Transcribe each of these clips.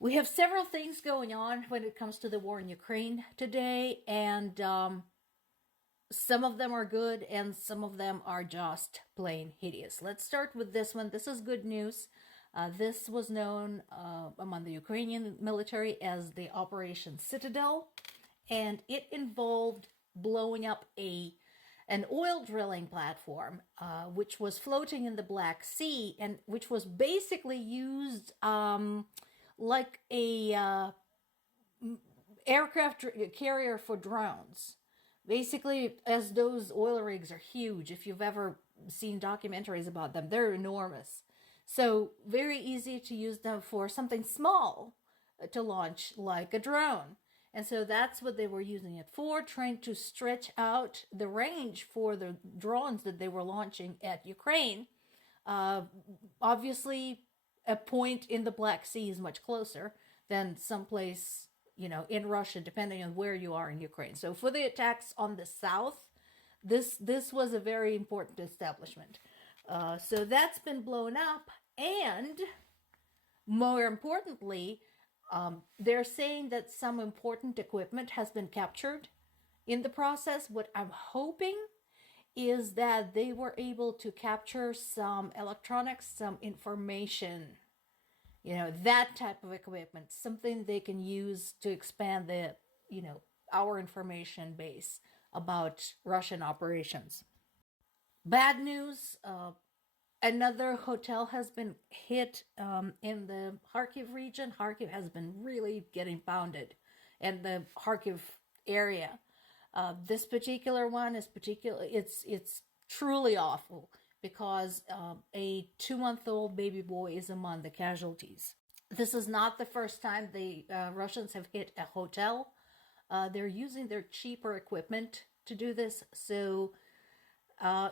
We have several things going on when it comes to the war in Ukraine today, and some of them are good and some of them are just plain hideous. Let's start with this one. This is good news. This was known among the Ukrainian military as the Operation Citadel, and it involved blowing up an oil drilling platform, which was floating in the Black Sea and which was basically used like a aircraft carrier for drones. Basically, as those oil rigs are huge, if you've ever seen documentaries about them, they're enormous. So, very easy to use them for something small to launch, like a drone. And so that's what they were using it for, trying to stretch out the range for the drones that they were launching at Ukraine. Obviously, a point in the Black Sea is much closer than someplace, in Russia, depending on where you are in Ukraine. So for the attacks on the south, this was a very important establishment. So that's been blown up, and more importantly, they're saying that some important equipment has been captured in the process. What I'm hoping is that they were able to capture some electronics, some information, that type of equipment, something they can use to expand our information base about Russian operations. Bad news, another hotel has been hit in the Kharkiv region. Kharkiv has been really getting pounded, and the Kharkiv area. This particular one is it's truly awful because a 2-month-old baby boy is among the casualties. This is not the first time the Russians have hit a hotel. They're using their cheaper equipment to do this, so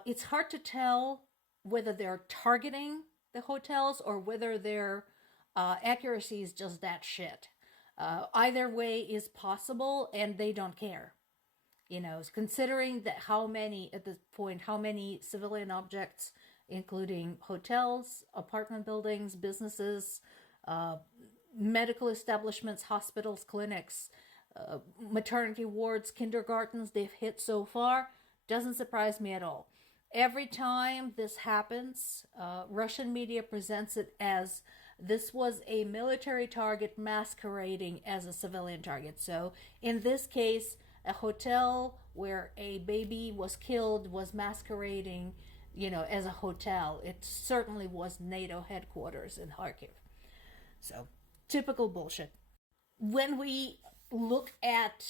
it's hard to tell whether they're targeting the hotels or whether their accuracy is just that shit. Either way is possible, and they don't care. Considering that how many civilian objects, including hotels, apartment buildings, businesses, medical establishments, hospitals, clinics, maternity wards, kindergartens they've hit so far, doesn't surprise me at all. Every time this happens, Russian media presents it as this was a military target masquerading as a civilian target. So in this case, a hotel where a baby was killed was masquerading, as a hotel. It certainly was NATO headquarters in Kharkiv. So, typical bullshit. When we look at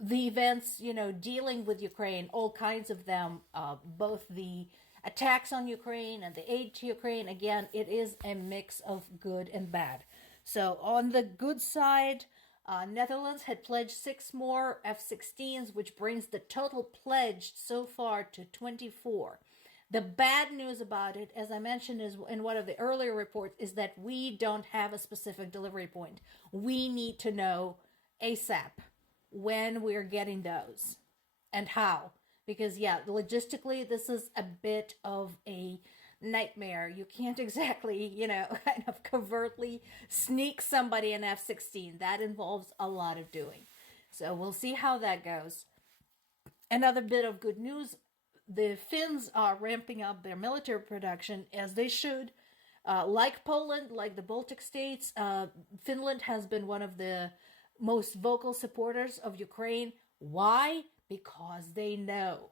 the events, dealing with Ukraine, all kinds of them, both the attacks on Ukraine and the aid to Ukraine, again, it is a mix of good and bad. So, on the good side, Netherlands had pledged 6 more F-16s, which brings the total pledged so far to 24. The bad news about it, as I mentioned is in one of the earlier reports, is that we don't have a specific delivery point. We need to know ASAP when we're getting those and how. Because, logistically, this is a bit of a nightmare. You can't exactly, kind of covertly sneak somebody an F-16. That involves a lot of doing. So we'll see how that goes. Another bit of good news, the Finns are ramping up their military production, as they should. Like Poland, like the Baltic states, Finland has been one of the most vocal supporters of Ukraine. Why? Because they know.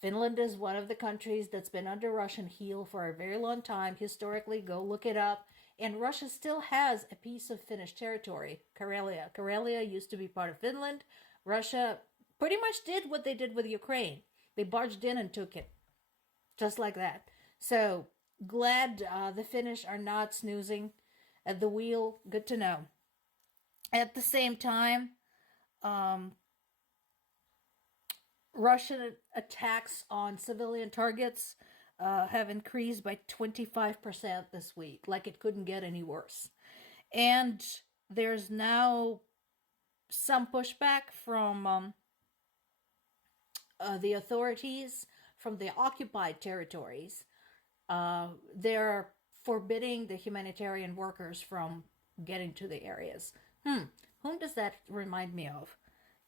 Finland is one of the countries that's been under Russian heel for a very long time. Historically, go look it up. And Russia still has a piece of Finnish territory, Karelia. Karelia used to be part of Finland. Russia pretty much did what they did with Ukraine. They barged in and took it. Just like that. So, glad the Finnish are not snoozing at the wheel. Good to know. At the same time, Russian attacks on civilian targets have increased by 25% this week. Like it couldn't get any worse. And there's now some pushback from the authorities from the occupied territories. They're forbidding the humanitarian workers from getting to the areas. Whom does that remind me of?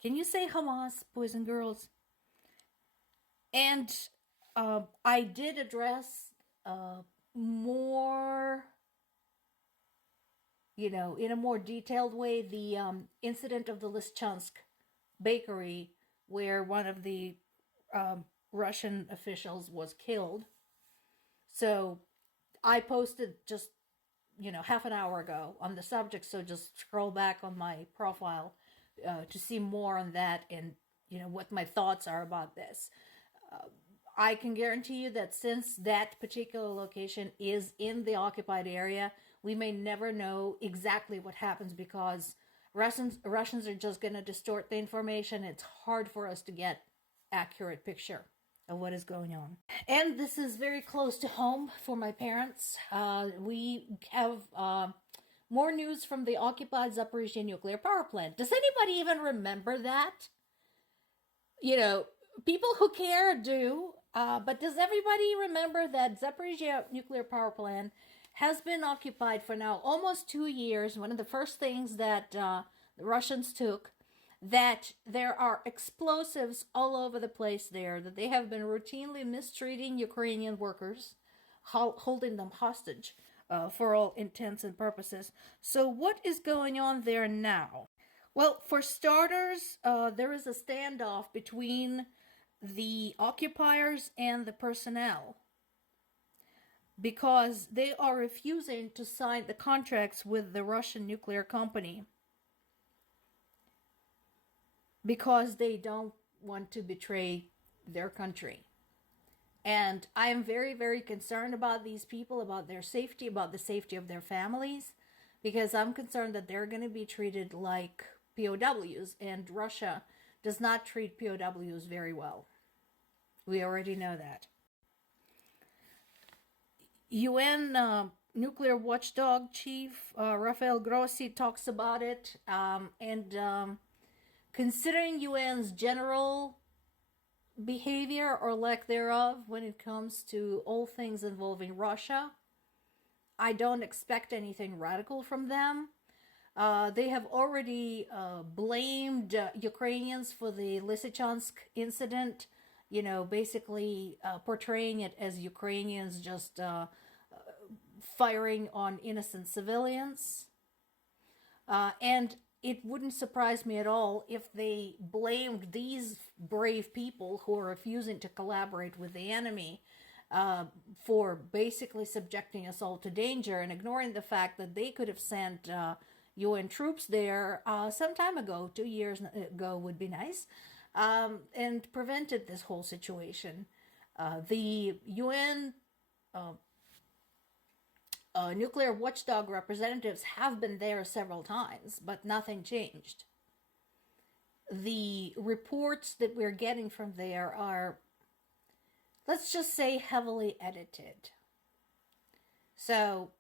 Can you say Hamas, boys and girls? And I did address more, in a more detailed way, the incident of the Lysychansk bakery where one of the Russian officials was killed. So I posted just, half an hour ago on the subject. So just scroll back on my profile to see more on that and, what my thoughts are about this. I can guarantee you that since that particular location is in the occupied area, we may never know exactly what happens because Russians are just going to distort the information. It's hard for us to get accurate picture of what is going on. And this is very close to home for my parents. We have more news from the occupied Zaporizhzhia nuclear power plant. Does anybody even remember that? People who care do. But does everybody remember that Zaporizhzhia nuclear power plant has been occupied for now almost 2 years? One of the first things that the Russians took, that there are explosives all over the place there, that they have been routinely mistreating Ukrainian workers, holding them hostage for all intents and purposes. So what is going on there now? Well, for starters, there is a standoff between the occupiers and the personnel because they are refusing to sign the contracts with the Russian nuclear company because they don't want to betray their country. And I am very, very concerned about these people, about their safety, about the safety of their families, because I'm concerned that they're going to be treated like POWs, and Russia does not treat POWs very well. We already know that. UN nuclear watchdog chief Rafael Grossi talks about it, and considering UN's general behavior or lack thereof when it comes to all things involving Russia, I don't expect anything radical from them. They have already blamed Ukrainians for the Lysychansk incident, basically portraying it as Ukrainians just firing on innocent civilians. And it wouldn't surprise me at all if they blamed these brave people who are refusing to collaborate with the enemy for basically subjecting us all to danger and ignoring the fact that they could have sent UN troops there some time ago, 2 years ago would be nice, and prevented this whole situation. The UN nuclear watchdog representatives have been there several times, but nothing changed. The reports that we're getting from there are, let's just say, heavily edited. So,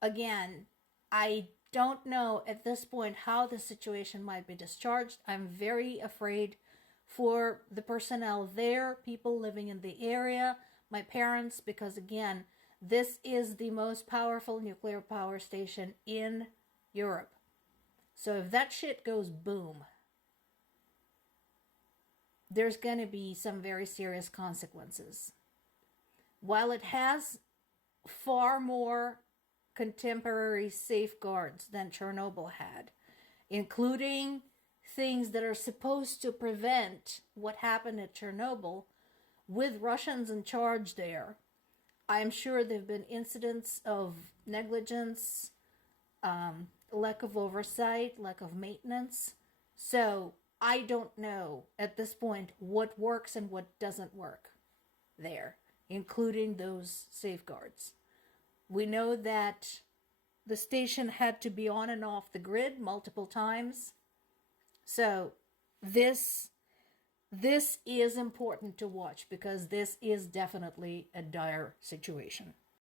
again, I don't know at this point how the situation might be discharged. I'm very afraid for the personnel there, people living in the area, my parents, because again, this is the most powerful nuclear power station in Europe. So if that shit goes boom, there's going to be some very serious consequences. While it has far more contemporary safeguards than Chernobyl had, including things that are supposed to prevent what happened at Chernobyl, with Russians in charge there, I'm sure there have been incidents of negligence, lack of oversight, lack of maintenance. So I don't know at this point what works and what doesn't work there, including those safeguards. We know that the station had to be on and off the grid multiple times. So this is important to watch because this is definitely a dire situation.